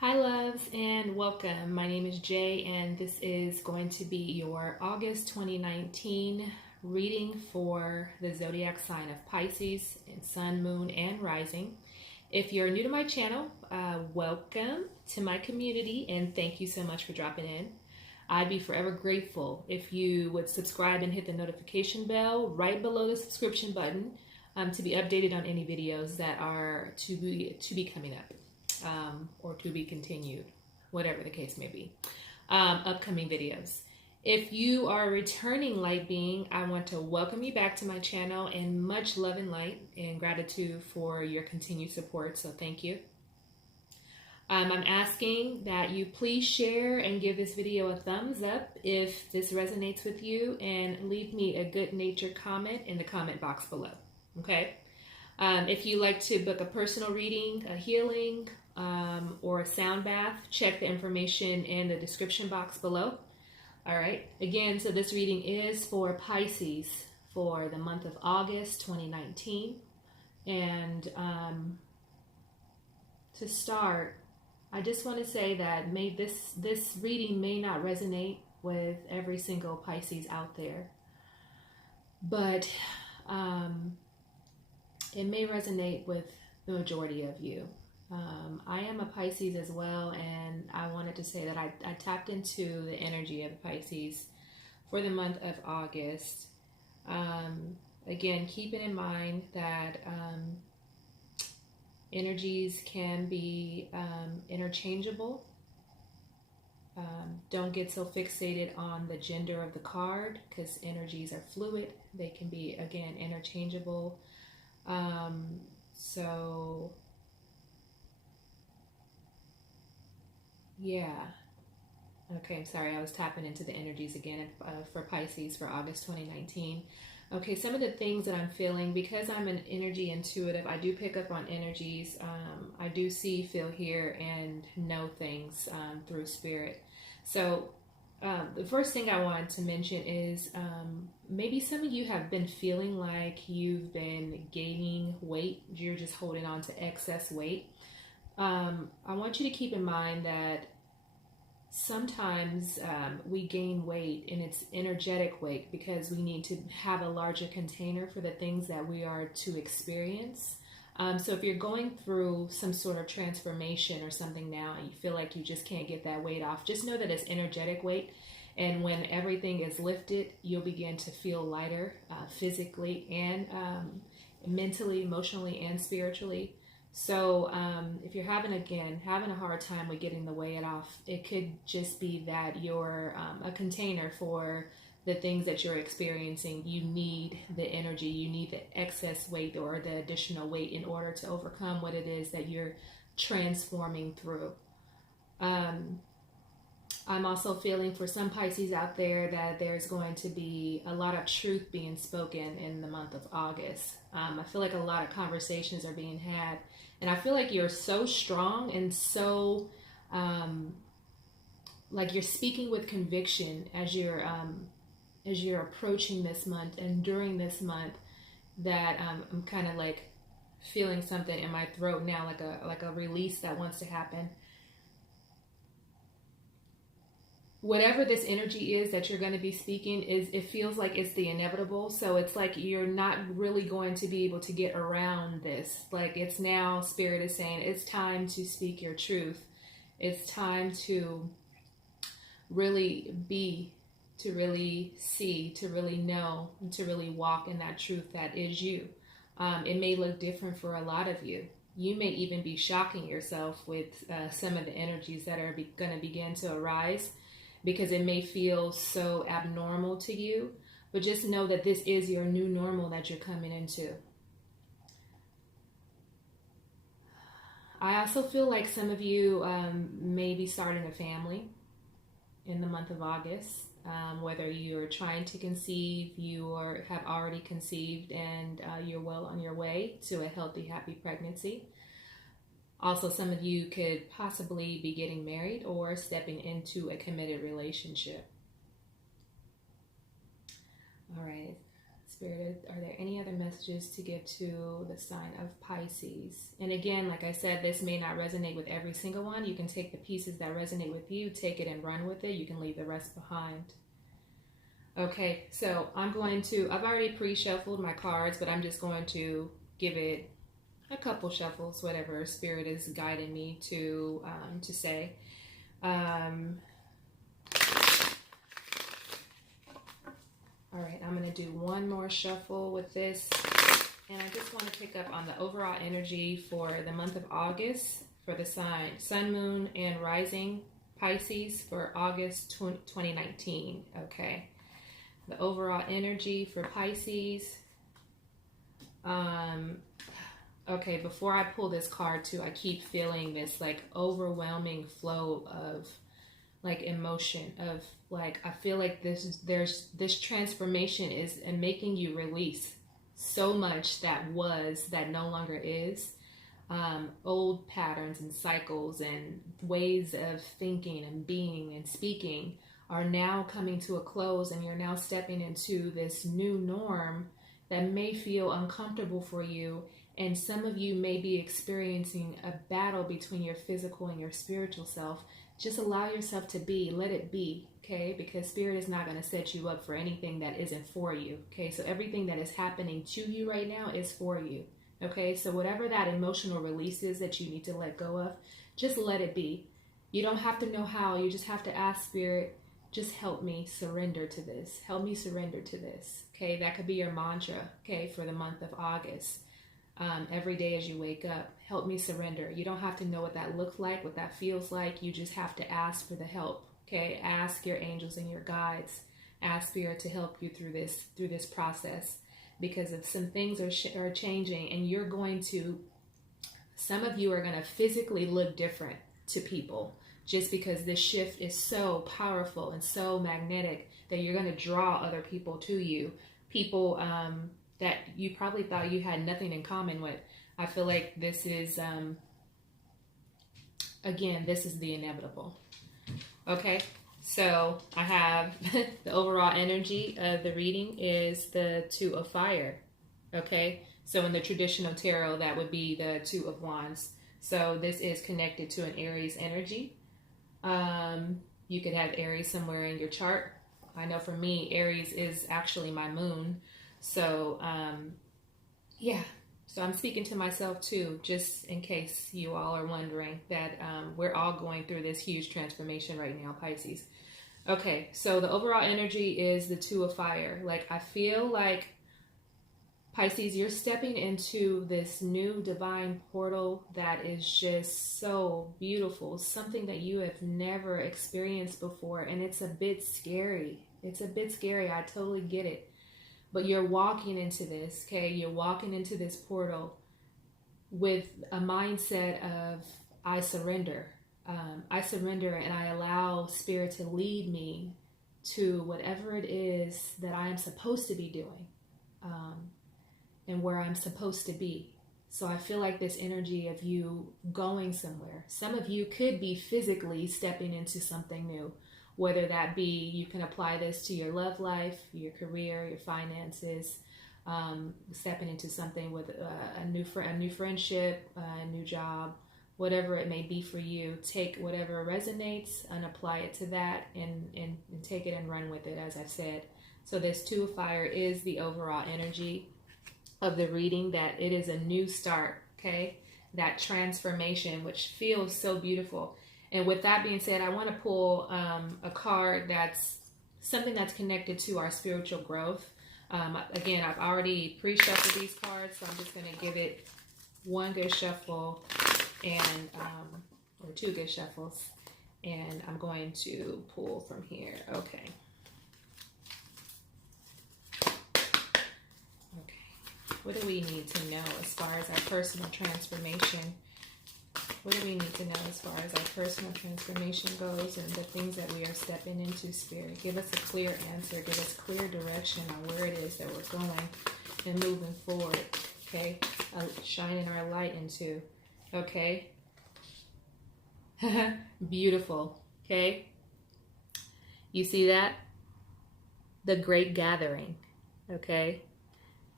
Hi loves and welcome. My name is Jay and this is going to be your August 2019 reading for the zodiac sign of Pisces in Sun, Moon, and Rising. If you're new to my channel, welcome to my community and thank you so much for dropping in. I'd be forever grateful if you would subscribe and hit the notification bell right below the subscription button to be updated on any videos that are to be coming up. Or to be continued, whatever the case may be, upcoming videos. If you are a returning light being, I want to welcome you back to my channel and much love and light and gratitude for your continued support, so thank you. I'm asking that you please share and give this video a thumbs up if this resonates with you, and leave me a good natured comment in the comment box below, okay? If you like to book a personal reading, a healing, or a sound bath, check the information in the description box below. All right, again, so this reading is for Pisces for the month of August 2019. And to start, I just want to say that this reading may not resonate with every single Pisces out there, but it may resonate with the majority of you. I am a Pisces as well, and I wanted to say that I tapped into the energy of Pisces for the month of August. Again, keeping in mind that energies can be interchangeable. Don't get so fixated on the gender of the card, because energies are fluid. They can be, again, interchangeable. So yeah. Okay, I'm sorry, I was tapping into the energies again for Pisces for August 2019. Okay, some of the things that I'm feeling, because I'm an energy intuitive, I do pick up on energies. I do see, feel, hear, and know things through spirit. So the first thing I wanted to mention is maybe some of you have been feeling like you've been gaining weight. You're just holding on to excess weight. I want you to keep in mind that sometimes we gain weight, and it's energetic weight, because we need to have a larger container for the things that we are to experience. So if you're going through some sort of transformation or something now, and you feel like you just can't get that weight off, just know that it's energetic weight. And when everything is lifted, you'll begin to feel lighter physically and mentally, emotionally, and spiritually. So if you're having a hard time with getting the weight off, it could just be that you're a container for the things that you're experiencing. You need the energy, you need the excess weight or the additional weight in order to overcome what it is that you're transforming through. I'm also feeling for some Pisces out there that there's going to be a lot of truth being spoken in the month of August. I feel like a lot of conversations are being had, and I feel like you're so strong and so like you're speaking with conviction as you're approaching this month and during this month, that I'm kind of like feeling something in my throat now, like a release that wants to happen. Whatever this energy is that you're going to be speaking, it feels like it's the inevitable. So it's like you're not really going to be able to get around this. Like, it's now, Spirit is saying it's time to speak your truth. It's time to really be, to really see, to really know, to really walk in that truth that is you. It may look different for a lot of you. You may even be shocking yourself with some of the energies that are going to begin to arise, because it may feel so abnormal to you. But just know that this is your new normal that you're coming into. I also feel like some of you may be starting a family in the month of August. Whether you're trying to conceive, have already conceived, and you're well on your way to a healthy, happy pregnancy. Also, some of you could possibly be getting married or stepping into a committed relationship. All right, Spirit, are there any other messages to give to the sign of Pisces? And again, like I said, this may not resonate with every single one. You can take the pieces that resonate with you, take it and run with it. You can leave the rest behind. Okay, so I've already pre-shuffled my cards, but I'm just going to give it a couple shuffles, whatever Spirit is guiding me to say. All right, I'm going to do one more shuffle with this. And I just want to pick up on the overall energy for the month of August for the sign Sun, Moon, and Rising Pisces for August 2019. Okay. The overall energy for Pisces. Okay, before I pull this card too, I keep feeling this like overwhelming flow of like emotion of like, I feel like this transformation is and making you release so much that no longer is. Old patterns and cycles and ways of thinking and being and speaking are now coming to a close, and you're now stepping into this new norm that may feel uncomfortable for you. And some of you may be experiencing a battle between your physical and your spiritual self. Just allow yourself to be, let it be, okay? Because Spirit is not going to set you up for anything that isn't for you, okay? So everything that is happening to you right now is for you, okay? So whatever that emotional release is that you need to let go of, just let it be. You don't have to know how. You just have to ask Spirit, just help me surrender to this. Help me surrender to this, okay? That could be your mantra, okay, for the month of August. Every day as you wake up, help me surrender. You don't have to know what that looks like, what that feels like. You just have to ask for the help, okay? Ask your angels and your guides. Ask Spirit to help you through this process, because if some things are changing, and some of you are going to physically look different to people, just because this shift is so powerful and so magnetic that you're going to draw other people to you. People that you probably thought you had nothing in common with. I feel like this is, again, this is the inevitable. Okay, so I have the overall energy of the reading is the Two of Fire. Okay, so in the traditional tarot, that would be the Two of Wands. So this is connected to an Aries energy. You could have Aries somewhere in your chart. I know for me, Aries is actually my moon. So, yeah, so I'm speaking to myself too, just in case you all are wondering that we're all going through this huge transformation right now, Pisces. Okay, so the overall energy is the Two of Fire. Like, I feel like, Pisces, you're stepping into this new divine portal that is just so beautiful, something that you have never experienced before, and it's a bit scary. It's a bit scary. I totally get it. But you're walking into this, okay? You're walking into this portal with a mindset of, I surrender. I surrender, and I allow Spirit to lead me to whatever it is that I am supposed to be doing, and where I'm supposed to be. So I feel like this energy of you going somewhere. Some of you could be physically stepping into something new. Whether that be, you can apply this to your love life, your career, your finances, stepping into something with a new friendship, a new job, whatever it may be for you. Take whatever resonates and apply it to that, and take it and run with it, as I've said. So this Two of Fire is the overall energy of the reading, that it is a new start, okay? That transformation, which feels so beautiful. And with that being said, I want to pull a card that's something that's connected to our spiritual growth. Again, I've already pre-shuffled these cards, so I'm just going to give it one good shuffle and or two good shuffles, and I'm going to pull from here. Okay. What do we need to know as far as our personal transformation? What do we need to know as far as our personal transformation goes, and the things that we are stepping into, Spirit? Give us a clear answer. Give us clear direction on where it is that we're going and moving forward, okay? Shining our light into, okay? Beautiful, okay? You see that? The Great Gathering, okay?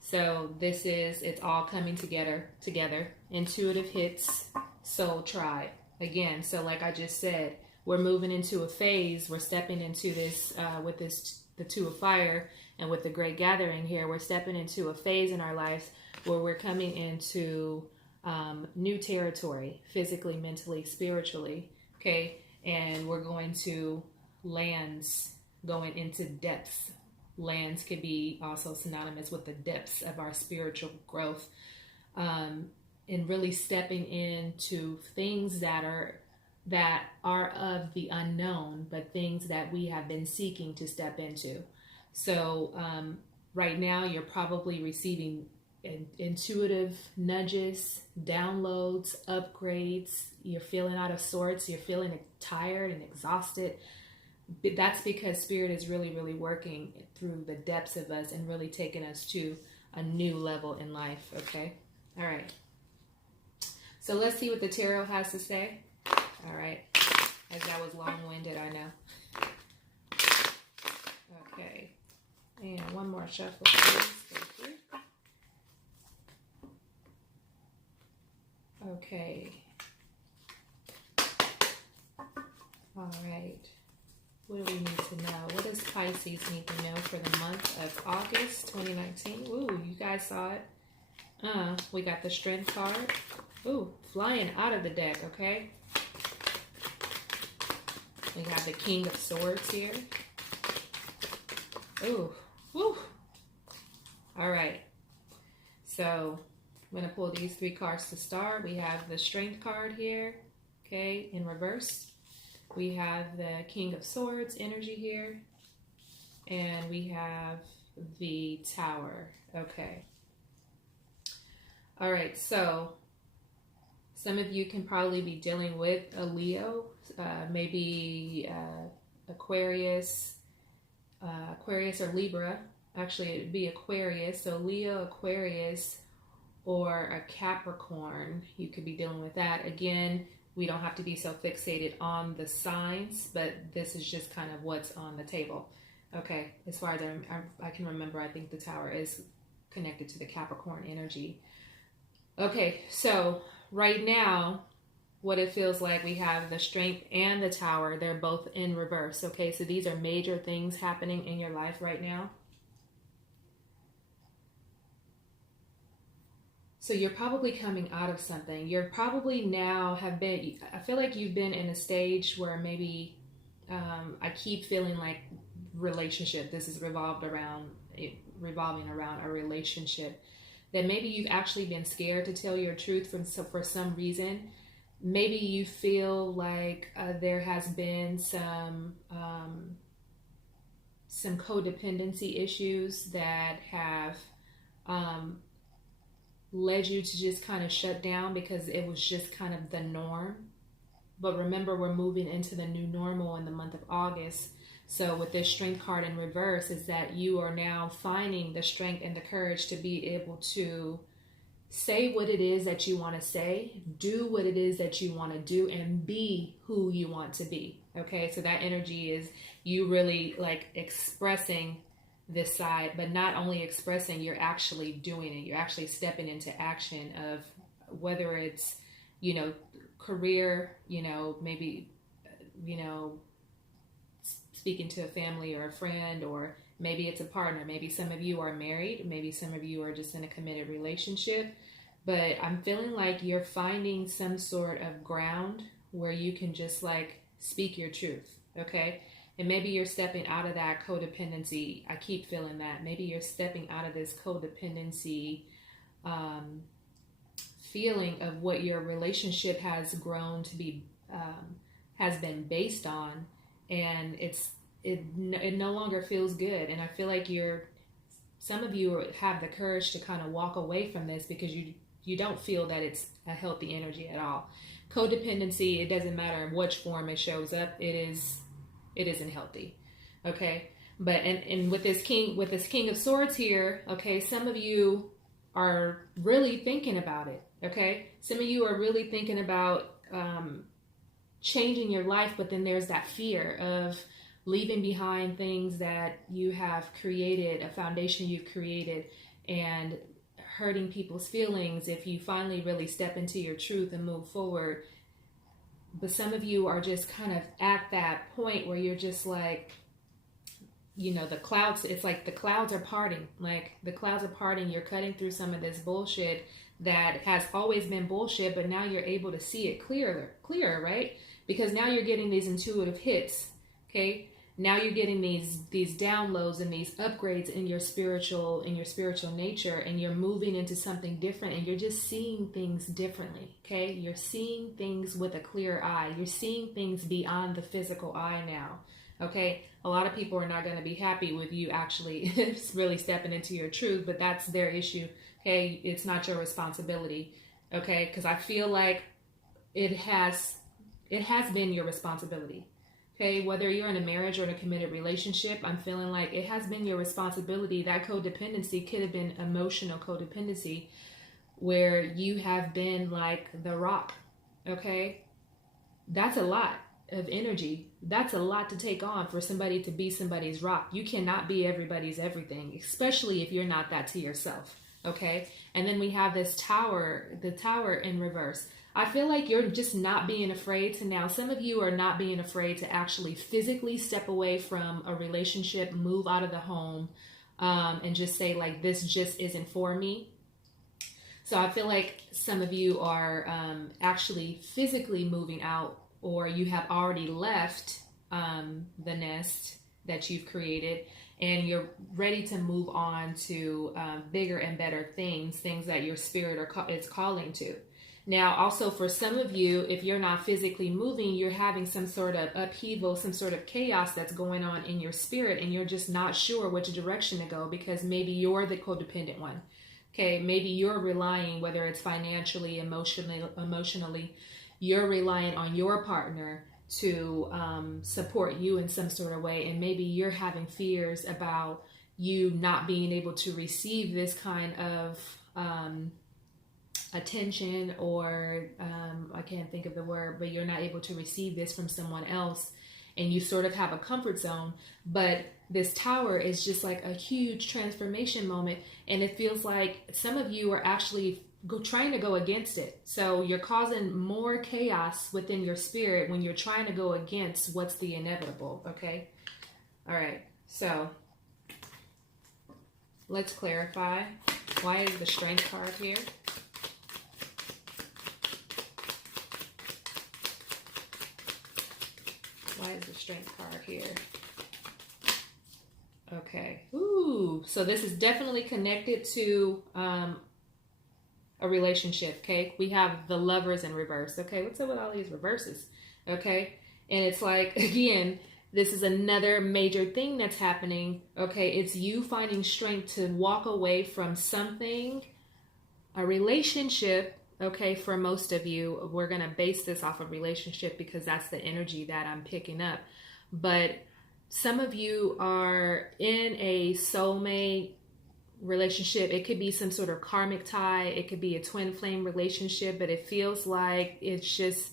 So it's all coming together. Intuitive hits, soul tribe. Again, so like I just said, we're moving into a phase. We're stepping into this with the Two of Fire, and with the Great Gathering here, we're stepping into a phase in our lives where we're coming into new territory, physically, mentally, spiritually. Okay, and we're going to lands, going into depths. Lands could be also synonymous with the depths of our spiritual growth, and really stepping into things that are of the unknown, but things that we have been seeking to step into. So right now you're probably receiving intuitive nudges, downloads, upgrades. You're feeling out of sorts. You're feeling tired and exhausted. That's because Spirit is really, really working through the depths of us and really taking us to a new level in life. Okay. All right. So let's see what the tarot has to say. All right. As that was long-winded, I know. Okay. And one more shuffle, please. Thank you. Okay. All right. What do we need to know? What does Pisces need to know for the month of August 2019? Ooh, you guys saw it. We got the Strength card. Ooh, flying out of the deck, okay? We have the King of Swords here. Ooh, woo. All right. So I'm going to pull these 3 cards to start. We have the Strength card here, okay, in reverse. We have the King of Swords energy here. And we have the Tower. Okay. All right, so some of you can probably be dealing with a Leo, maybe Aquarius or Libra. Actually, it would be Aquarius. So Leo, Aquarius, or a Capricorn. You could be dealing with that. Again, we don't have to be so fixated on the signs, but this is just kind of what's on the table. Okay, as far as I can remember, I think the Tower is connected to the Capricorn energy. Okay, so right now, what it feels like, we have the Strength and the Tower. They're both in reverse. Okay, so these are major things happening in your life right now. So you're probably coming out of something. You're probably now I feel like you've been in a stage where maybe, I keep feeling like relationship, this is revolving around a relationship, that maybe you've actually been scared to tell your truth for some reason. Maybe you feel like there has been some codependency issues that have led you to just kind of shut down because it was just kind of the norm. But remember, we're moving into the new normal in the month of August. So with this Strength card in reverse, is that you are now finding the strength and the courage to be able to say what it is that you want to say, do what it is that you want to do, and be who you want to be. Okay, so that energy is you really like expressing this side, but not only expressing, you're actually doing it. You're actually stepping into action of whether it's, career, maybe, speaking to a family or a friend, or maybe it's a partner. Maybe some of you are married. Maybe some of you are just in a committed relationship. But I'm feeling like you're finding some sort of ground where you can just like speak your truth, okay? And maybe you're stepping out of that codependency. I keep feeling that. Maybe you're stepping out of this codependency feeling of what your relationship has grown to be, has been based on. And it no longer feels good. And I feel like some of you have the courage to kind of walk away from this because you don't feel that it's a healthy energy at all. Codependency, it doesn't matter in which form it shows up, it isn't healthy. Okay. But and with this King of Swords here, okay, some of you are really thinking about it. Okay. Some of you are really thinking about changing your life, but then there's that fear of leaving behind things that you have created, a foundation you've created, and hurting people's feelings if you finally really step into your truth and move forward. But some of you are just kind of at that point where you're just like, you know, the clouds, it's like the clouds are parting. Like the clouds are parting. You're cutting through some of this bullshit that has always been bullshit, but now you're able to see it clearer, right? Because now you're getting these intuitive hits, okay? Now you're getting these downloads and these upgrades in your spiritual nature, and you're moving into something different, and you're just seeing things differently, okay? You're seeing things with a clear eye. You're seeing things beyond the physical eye now, okay? A lot of people are not going to be happy with you actually really stepping into your truth, but that's their issue, okay? It's not your responsibility, okay? Because I feel like it has been your responsibility. Okay, whether you're in a marriage or in a committed relationship, I'm feeling like it has been your responsibility. That codependency could have been emotional codependency, where you have been like the rock. Okay, that's a lot of energy. That's a lot to take on for somebody to be somebody's rock. You cannot be everybody's everything, especially if you're not that to yourself. Okay, and then we have this tower, the tower in reverse. I feel like you're just not being afraid to now. Some of you are not being afraid to actually physically step away from a relationship, move out of the home, and just say like, this just isn't for me. So I feel like some of you are actually physically moving out, or you have already left the nest that you've created, and you're ready to move on to bigger and better things that your spirit is calling to. Now, also for some of you, if you're not physically moving, you're having some sort of upheaval, some sort of chaos that's going on in your spirit, and you're just not sure which direction to go, because maybe you're the codependent one. Okay, maybe you're relying, whether it's financially, emotionally, you're relying on your partner to support you in some sort of way, and maybe you're having fears about you not being able to receive this kind of attention, or I can't think of the word, but you're not able to receive this from someone else, and you sort of have a comfort zone. But this tower is just like a huge transformation moment, and it feels like some of you are actually trying to go against it. So you're causing more chaos within your spirit when you're trying to go against what's the inevitable. Okay, all right, so let's clarify. Why is the Strength card here? Why is the Strength card here? Okay. Ooh. So this is definitely connected to a relationship. Okay. We have the Lovers in reverse. Okay. What's up with all these reverses? Okay. And it's like, again, this is another major thing that's happening. Okay. It's you finding strength to walk away from something, a relationship. Okay, for most of you, we're going to base this off of relationship because that's the energy that I'm picking up. But some of you are in a soulmate relationship. It could be some sort of karmic tie. It could be a twin flame relationship, but it feels like it's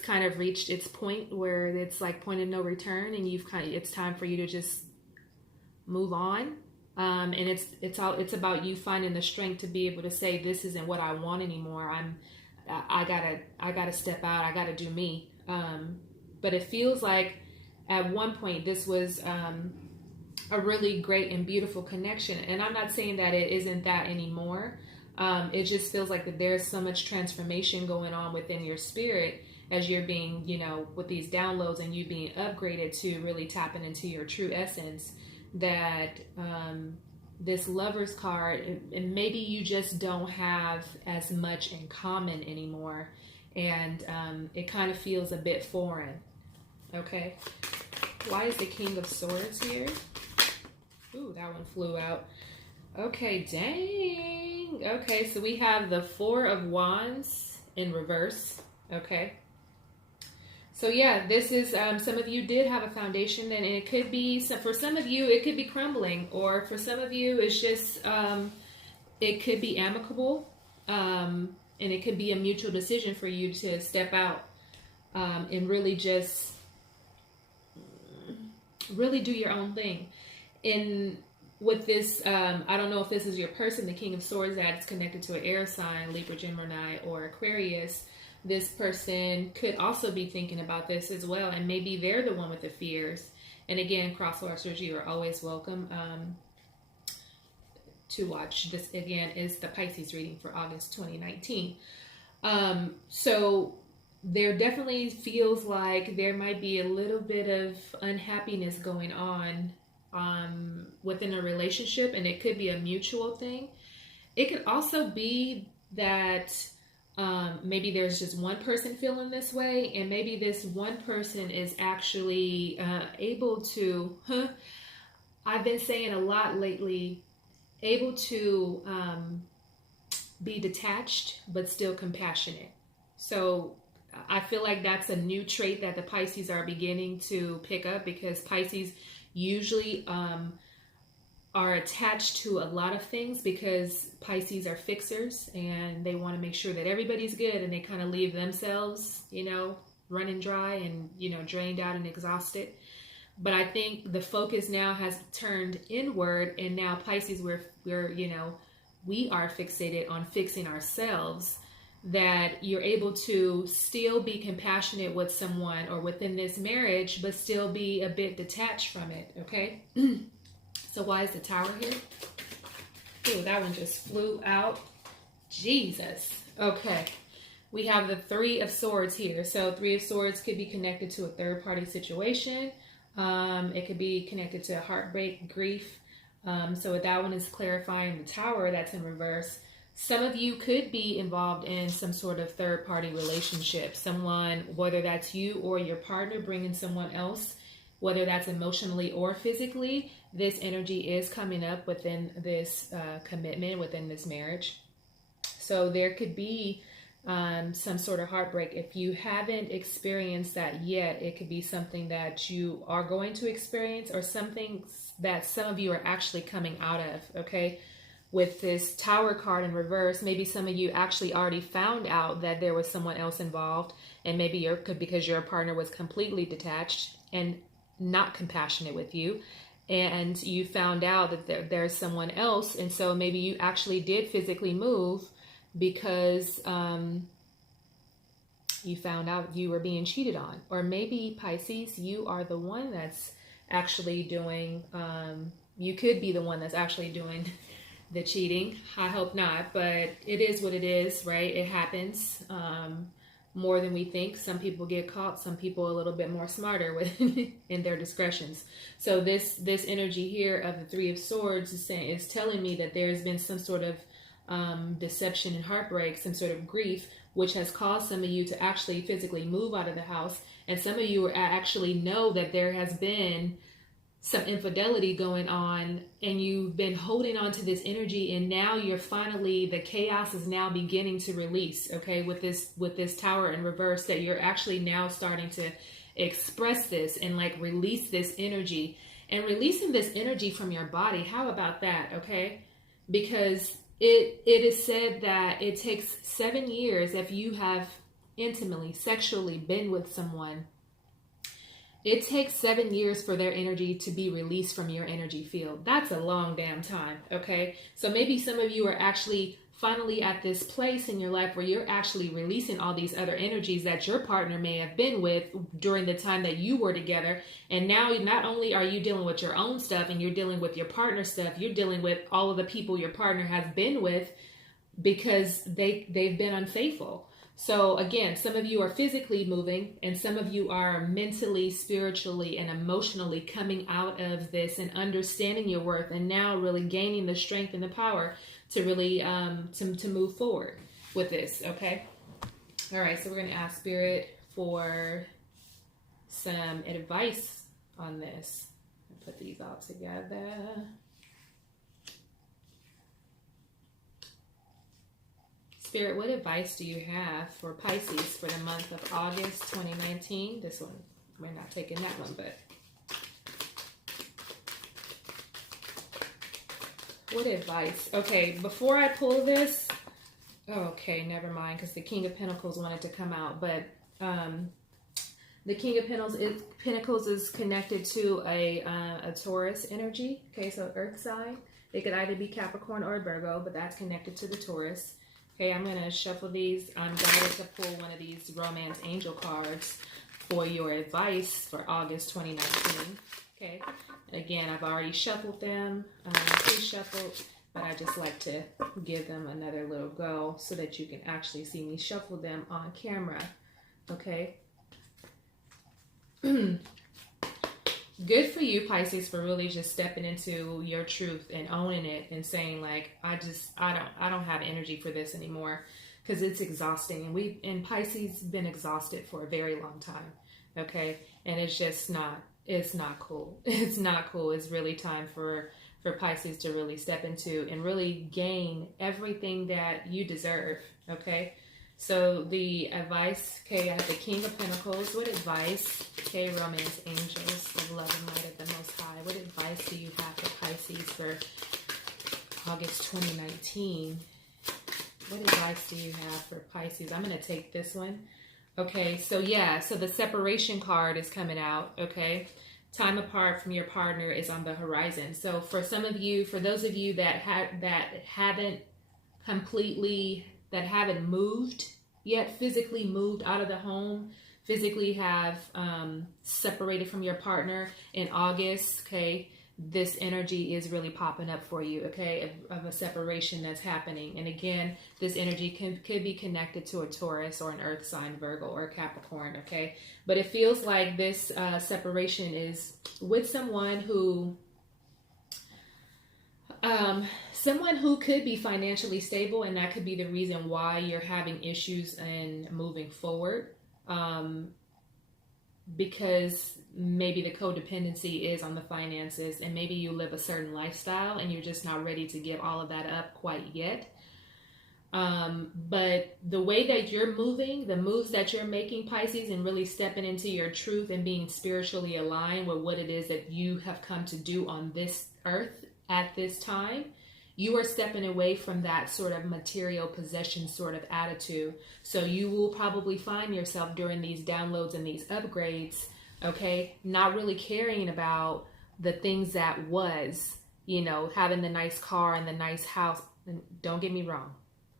kind of reached its point where it's like point of no return, and it's time for you to just move on. And it's about you finding the strength to be able to say, this isn't what I want anymore. I gotta step out. I gotta do me. But it feels like at one point this was a really great and beautiful connection. And I'm not saying that it isn't that anymore. It just feels like that there's so much transformation going on within your spirit as you're being, with these downloads and you being upgraded to really tapping into your true essence. That this Lovers card, and maybe you just don't have as much in common anymore, and it kind of feels a bit foreign. Okay, why is the King of Swords here? Ooh, that one flew out. Okay, dang. Okay, so we have the Four of Wands in reverse. Okay. So yeah, this is, some of you did have a foundation, and it could be, for some of you, it could be crumbling, or for some of you, it's just, it could be amicable, and it could be a mutual decision for you to step out, and really just, really do your own thing. And with this, I don't know if this is your person, the King of Swords, that's connected to an air sign, Libra, Gemini, or Aquarius. This person could also be thinking about this as well, and maybe they're the one with the fears. And again, cross-watchers, you are always welcome to watch. This again is the Pisces reading for August 2019. So there definitely feels like there might be a little bit of unhappiness going on within a relationship, and it could be a mutual thing. It could also be that maybe there's just one person feeling this way, and maybe this one person is actually able to, I've been saying a lot lately, able to be detached but still compassionate. So I feel like that's a new trait that the Pisces are beginning to pick up, because Pisces usually are attached to a lot of things, because Pisces are fixers and they want to make sure that everybody's good, and they kind of leave themselves, running dry and, drained out and exhausted. But I think the focus now has turned inward, and now Pisces, we are fixated on fixing ourselves, that you're able to still be compassionate with someone or within this marriage, but still be a bit detached from it, okay? So why is the Tower here? Ooh, that one just flew out. Jesus. Okay. We have the Three of Swords here. So Three of Swords could be connected to a third-party situation. It could be connected to heartbreak, grief. So that one is clarifying the Tower that's in reverse. Some of you could be involved in some sort of third-party relationship. Someone, whether that's you or your partner, bringing someone else, whether that's emotionally or physically, this energy is coming up within this commitment, within this marriage. So there could be some sort of heartbreak. If you haven't experienced that yet, it could be something that you are going to experience, or something that some of you are actually coming out of, okay? With this Tower card in reverse, maybe some of you actually already found out that there was someone else involved, and maybe because your partner was completely detached and not compassionate with you, and you found out that there's someone else, and so maybe you actually did physically move because you found out you were being cheated on. Or maybe, Pisces, you are the one that's actually doing, you could be the one that's actually doing the cheating. I hope not, but it is what it is, right? It happens more than we think. Some people get caught, some people a little bit more smarter with in their discretions. So this energy here of the Three of Swords is telling me that there's been some sort of deception and heartbreak, some sort of grief, which has caused some of you to actually physically move out of the house. And some of you actually know that there has been some infidelity going on, and you've been holding on to this energy, and now you're finally, the chaos is now beginning to release, okay, with this Tower in reverse, that you're actually now starting to express this and like release this energy, and releasing this energy from your body. How about that? Okay, because it is said that it takes 7 years, if you have intimately sexually been with someone, it takes 7 years for their energy to be released from your energy field. That's a long damn time, okay? So maybe some of you are actually finally at this place in your life where you're actually releasing all these other energies that your partner may have been with during the time that you were together. And now not only are you dealing with your own stuff and you're dealing with your partner's stuff, you're dealing with all of the people your partner has been with because they've been unfaithful. So again, some of you are physically moving, and some of you are mentally, spiritually, and emotionally coming out of this and understanding your worth, and now really gaining the strength and the power to really to move forward with this. Okay. All right. So we're going to ask Spirit for some advice on this. I'll put these all together. Spirit, what advice do you have for Pisces for the month of August 2019? This one, we're not taking that one, but what advice? Okay, before I pull this, okay, never mind, because the King of Pentacles wanted to come out, but The King of Pentacles is connected to a Taurus energy. Okay, so earth sign. It could either be Capricorn or Virgo, but that's connected to the Taurus. Okay, I'm going to shuffle these. I'm guided to pull one of these romance angel cards for your advice for August 2019. Okay, again, I've already shuffled them, pre-shuffled, but I just like to give them another little go so that you can actually see me shuffle them on camera. Okay. Good for you, Pisces, for really just stepping into your truth and owning it and saying like, I don't have energy for this anymore, because it's exhausting. And Pisces been exhausted for a very long time. Okay. And it's just not, it's not cool. It's not cool. It's really time for Pisces to really step into and really gain everything that you deserve. Okay. So the advice, okay, I have the King of Pentacles. What advice, okay, romance angels of love and light of the Most High, what advice do you have for Pisces for August 2019? What advice do you have for Pisces? I'm going to take this one. Okay, so yeah, so the separation card is coming out, okay? Time apart from your partner is on the horizon. So for some of you, for those of you that haven't moved yet, physically moved out of the home, physically have separated from your partner in August, okay, this energy is really popping up for you, okay, of a separation that's happening. And again, this energy could be connected to a Taurus or an earth sign, Virgo or Capricorn, okay? But it feels like this separation is with someone who could be financially stable, and that could be the reason why you're having issues in moving forward, because maybe the codependency is on the finances, and maybe you live a certain lifestyle and you're just not ready to give all of that up quite yet. But the way that you're moving, the moves that you're making, Pisces, and really stepping into your truth and being spiritually aligned with what it is that you have come to do on this earth at this time, you are stepping away from that sort of material possession sort of attitude. So you will probably find yourself during these downloads and these upgrades, okay, not really caring about the things that was, you know, having the nice car and the nice house. And don't get me wrong,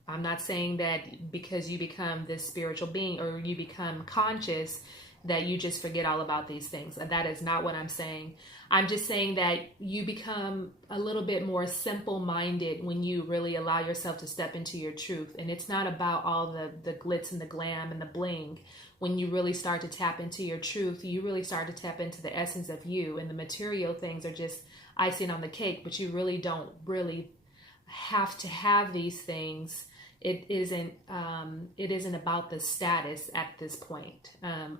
I'm not saying that because you become this spiritual being or you become conscious that you just forget all about these things. That is not what I'm saying. I'm just saying that you become a little bit more simple-minded when you really allow yourself to step into your truth. And it's not about all the glitz and the glam and the bling. When you really start to tap into your truth, you really start to tap into the essence of you, and the material things are just icing on the cake, but you really don't really have to have these things. It isn't about the status at this point,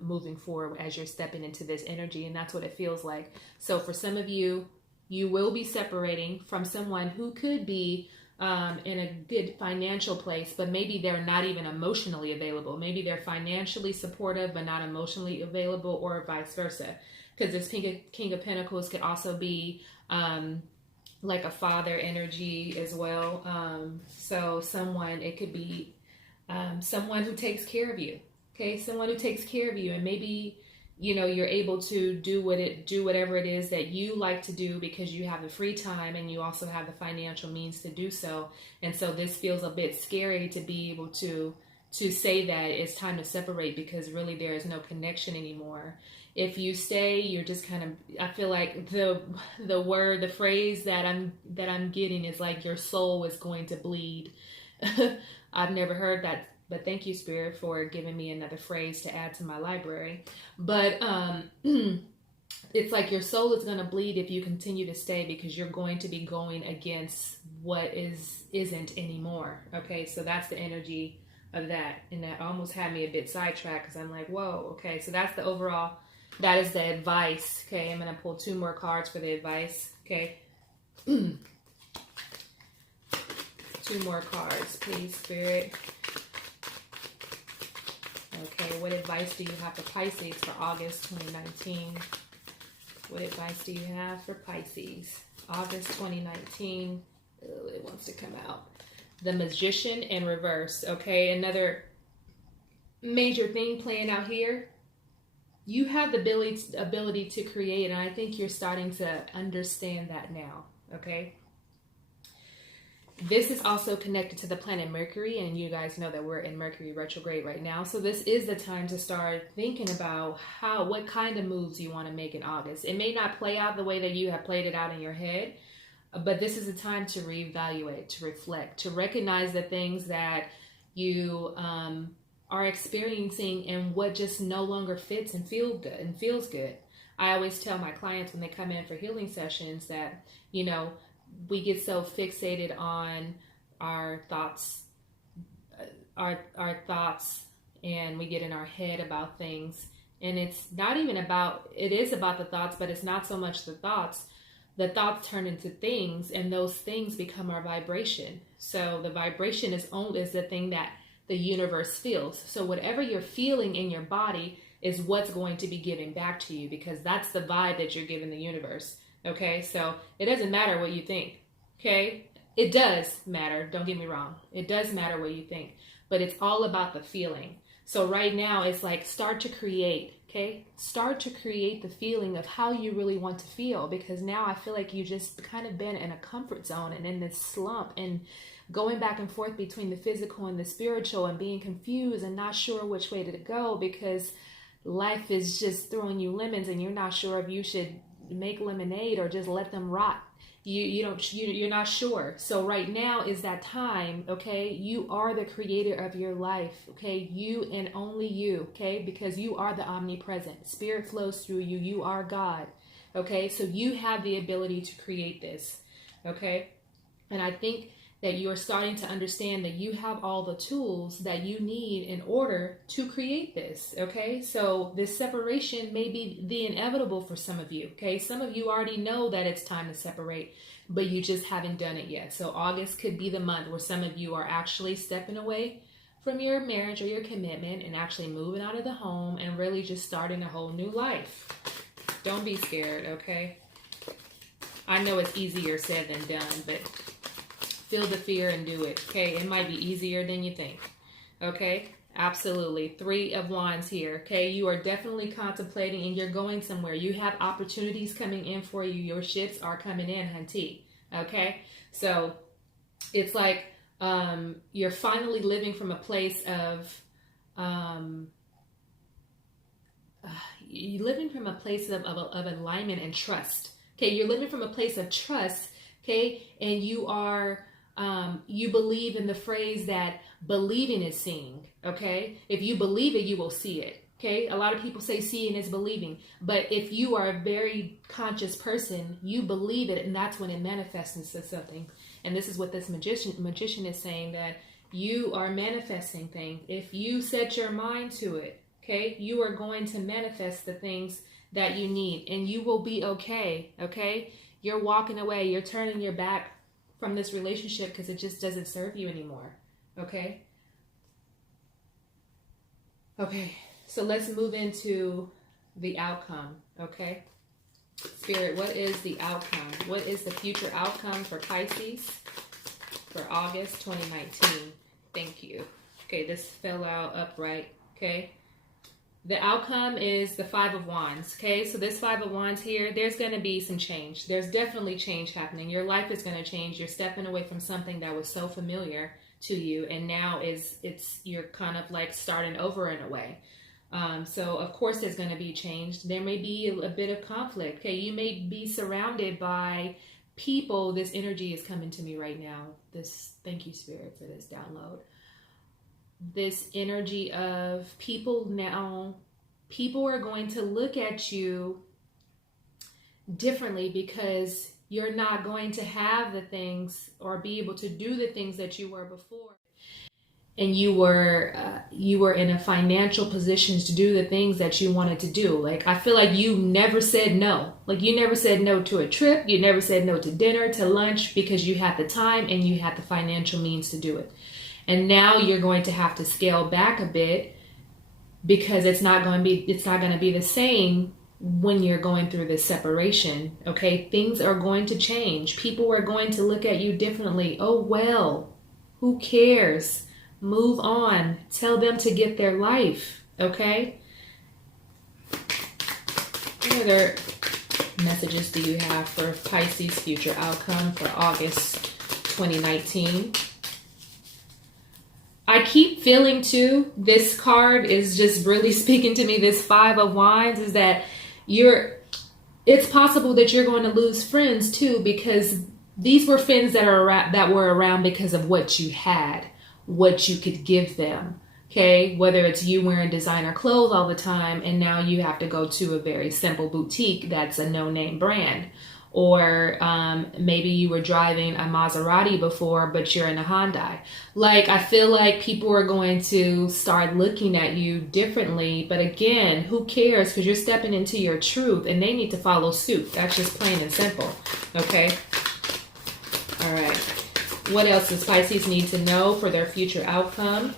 moving forward as you're stepping into this energy. And that's what it feels like. So for some of you, you will be separating from someone who could be in a good financial place, but maybe they're not even emotionally available. Maybe they're financially supportive, but not emotionally available, or vice versa. Because this King of Pentacles could also be like a father energy as well. So it could be someone who takes care of you. Okay, someone who takes care of you, and maybe, you know, you're able to do whatever it is that you like to do because you have the free time and you also have the financial means to do so. And so this feels a bit scary to be able to say that it's time to separate, because really there is no connection anymore. If you stay, you're just kind of, I feel like the phrase that I'm getting is like your soul is going to bleed. I've never heard that, but thank you, Spirit, for giving me another phrase to add to my library. But it's like your soul is going to bleed if you continue to stay, because you're going to be going against what isn't anymore. Okay, so that's the energy of that. And that almost had me a bit sidetracked, because I'm like, whoa, okay, so that's the overall. That is the advice. Okay, I'm going to pull 2 more cards for the advice. Okay. 2 more cards, please, Spirit. Okay, what advice do you have for Pisces for August 2019? What advice do you have for Pisces? August 2019. Oh, it wants to come out. The Magician in reverse. Okay, another major thing playing out here. you have the ability to create, and I think you're starting to understand that now, okay? This is also connected to the planet Mercury, and you guys know that we're in Mercury retrograde right now. So this is the time to start thinking about what kind of moves you want to make in August. It may not play out the way that you have played it out in your head, but this is a time to reevaluate, to reflect, to recognize the things that you are experiencing and what just no longer fits and feels good. I always tell my clients when they come in for healing sessions that, you know, we get so fixated on our thoughts, our thoughts, and we get in our head about things. And it's not even about, it is about the thoughts, but it's not so much the thoughts. The thoughts turn into things, and those things become our vibration. So the vibration is the thing that the universe feels. So whatever you're feeling in your body is what's going to be given back to you, because that's the vibe that you're giving the universe. Okay, so it doesn't matter what you think, okay? It does matter, don't get me wrong. It does matter what you think, but it's all about the feeling. So right now, it's like start to create, okay? Start to create the feeling of how you really want to feel, because now I feel like you just kind of been in a comfort zone and in this slump and going back and forth between the physical and the spiritual and being confused and not sure which way to go, because life is just throwing you lemons and you're not sure if you should make lemonade or just let them rot. You're not sure. So right now is that time, okay? You are the creator of your life, okay? You and only you, okay? Because you are the omnipresent. Spirit flows through you. You are God, okay? So you have the ability to create this, okay? And I think that you're starting to understand that you have all the tools that you need in order to create this, okay? So this separation may be the inevitable for some of you, okay? Some of you already know that it's time to separate, but you just haven't done it yet. So August could be the month where some of you are actually stepping away from your marriage or your commitment and actually moving out of the home and really just starting a whole new life. Don't be scared, okay? I know it's easier said than done, but feel the fear and do it, okay? It might be easier than you think, okay? Absolutely. 3 of Wands here, okay? You are definitely contemplating and you're going somewhere. You have opportunities coming in for you. Your ships are coming in, hunty, okay? So it's like you're finally living from a place of, you're living from a place of alignment and trust, okay? You're living from a place of trust, okay? And you are... you believe in the phrase that believing is seeing, okay? If you believe it, you will see it, okay? A lot of people say seeing is believing, but if you are a very conscious person, you believe it, and that's when it manifests into something. And this is what this magician is saying, that you are manifesting things. If you set your mind to it, okay, you are going to manifest the things that you need, and you will be okay, okay? You're walking away, you're turning your back from this relationship because it just doesn't serve you anymore, okay? Okay, so let's move into the outcome, okay? Spirit, what is the outcome? What is the future outcome for Pisces for August 2019? Thank you. Okay, this fell out upright, okay? The outcome is the 5 of Wands, okay? So this 5 of Wands here, there's going to be some change. There's definitely change happening. Your life is going to change. You're stepping away from something that was so familiar to you, and now you're kind of like starting over in a way. So of course there's going to be change. There may be a bit of conflict, okay? You may be surrounded by people. This energy is coming to me right now. Thank you, Spirit, for this download. This energy of people now, people are going to look at you differently because you're not going to have the things or be able to do the things that you were before. And you were in a financial position to do the things that you wanted to do. Like, I feel like you never said no. Like, you never said no to a trip. You never said no to dinner, to lunch, because you had the time and you had the financial means to do it. And now you're going to have to scale back a bit because it's not going to be the same when you're going through this separation. Okay, things are going to change. People are going to look at you differently. Oh, well, who cares? Move on. Tell them to get their life. Okay. What other messages do you have for Pisces future outcome for August 2019? I keep feeling too, this card is just really speaking to me. This Five of Wands is that it's possible that you're going to lose friends too, because these were friends that were around because of what you had, what you could give them. Okay, whether it's you wearing designer clothes all the time and now you have to go to a very simple boutique that's a no-name brand. Or maybe you were driving a Maserati before, but you're in a Hyundai. Like, I feel like people are going to start looking at you differently. But again, who cares? Because you're stepping into your truth and they need to follow suit. That's just plain and simple. Okay? All right. What else does Pisces need to know for their future outcome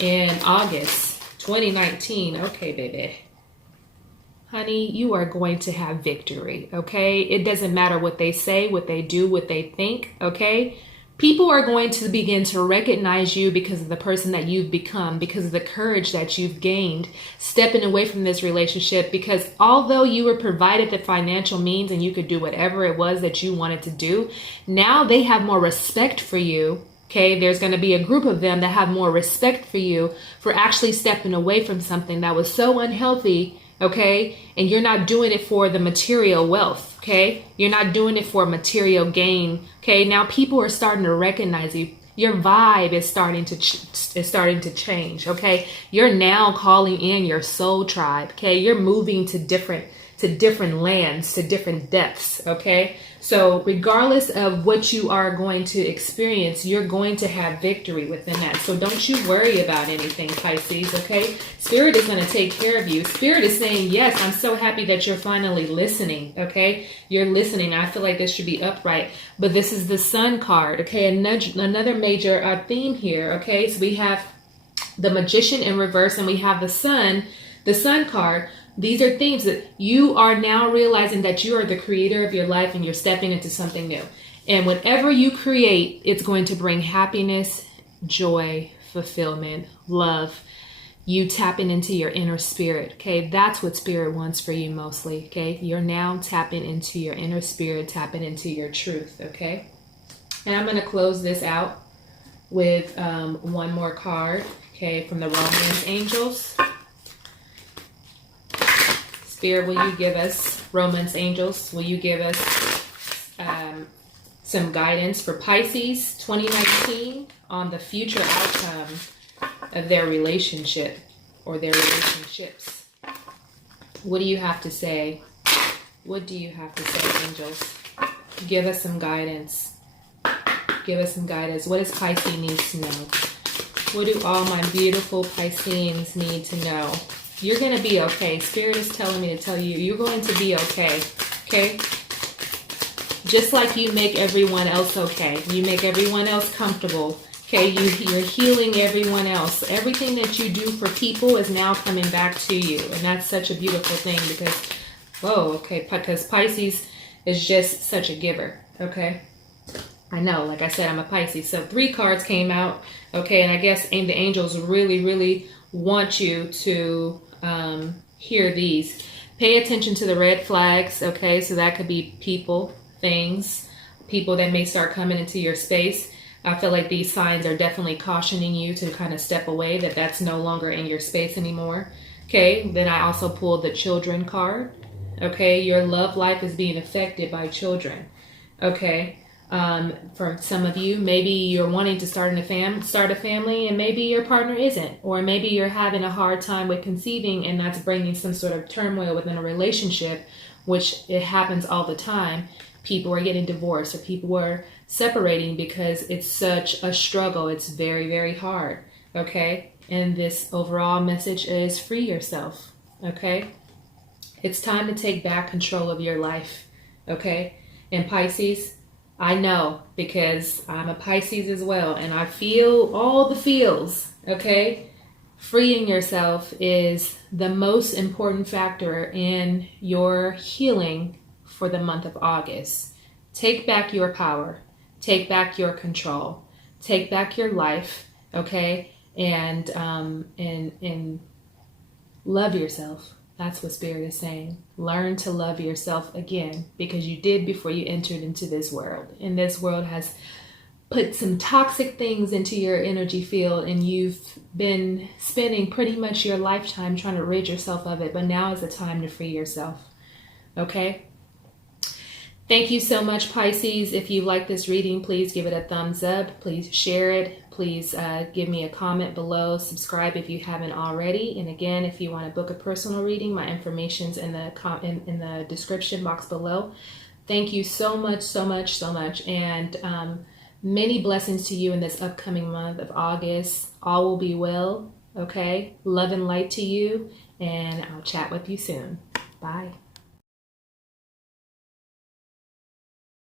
in August 2019? Okay, baby. Honey, you are going to have victory, okay? It doesn't matter what they say, what they do, what they think, okay? People are going to begin to recognize you because of the person that you've become, because of the courage that you've gained, stepping away from this relationship, because although you were provided the financial means and you could do whatever it was that you wanted to do, now they have more respect for you. Okay, there's going to be a group of them that have more respect for you for actually stepping away from something that was so unhealthy. Okay, and you're not doing it for the material wealth. Okay, you're not doing it for material gain. Okay, now people are starting to recognize you. Your vibe is starting to change. Okay, you're now calling in your soul tribe. Okay, you're moving to different lands, to different depths. Okay, so regardless of what you are going to experience, you're going to have victory within that. So don't you worry about anything, Pisces. Okay, Spirit is going to take care of you. Spirit is saying, yes, I'm so happy that you're finally listening. Okay, you're listening. I feel like this should be upright, but this is the Sun card. Okay, another major theme here. Okay, so we have the Magician in reverse and we have the Sun card. These are themes that you are now realizing that you are the creator of your life and you're stepping into something new. And whatever you create, it's going to bring happiness, joy, fulfillment, love. You tapping into your inner spirit. Okay, that's what Spirit wants for you mostly. Okay, you're now tapping into your inner spirit, tapping into your truth. Okay, and I'm going to close this out with one more card. Okay, from the Romance Angels. Spirit, will you give us, Romance Angels, will you give us some guidance for Pisces 2019 on the future outcome of their relationship or their relationships? What do you have to say? What do you have to say, angels? Give us some guidance. Give us some guidance. What does Pisces need to know? What do all my beautiful Pisceans need to know? You're going to be okay. Spirit is telling me to tell you, you're going to be okay. Okay? Just like you make everyone else okay. You make everyone else comfortable. Okay? You're healing everyone else. Everything that you do for people is now coming back to you. And that's such a beautiful thing because, whoa, okay, because Pisces is just such a giver. Okay? I know, like I said, I'm a Pisces. So 3 cards came out. Okay? And I guess the angels really, really want you to hear these. Pay attention to the red flags. Okay, so that could be people, things, people that may start coming into your space. I feel like these signs are definitely cautioning you to kind of step away, that's no longer in your space anymore. Okay, then I also pulled the Children card. Okay, your love life is being affected by children. Okay, for some of you, maybe you're wanting to start a family and maybe your partner isn't, or maybe you're having a hard time with conceiving and that's bringing some sort of turmoil within a relationship, which it happens all the time. People are getting divorced or people are separating because it's such a struggle. It's very, very hard. Okay, and this overall message is free yourself. Okay, it's time to take back control of your life. Okay, and Pisces, I know because I'm a Pisces as well and I feel all the feels, okay? Freeing yourself is the most important factor in your healing for the month of August. Take back your power. Take back your control. Take back your life, okay? And love yourself. That's what Spirit is saying. Learn to love yourself again, because you did before you entered into this world. And this world has put some toxic things into your energy field, and you've been spending pretty much your lifetime trying to rid yourself of it. But now is the time to free yourself. Okay? Thank you so much, Pisces. If you like this reading, please give it a thumbs up. Please share it. Please give me a comment below. Subscribe if you haven't already. And again, if you want to book a personal reading, my information's in the description box below. Thank you so much, so much, so much. And many blessings to you in this upcoming month of August. All will be well. Okay? Love and light to you. And I'll chat with you soon. Bye.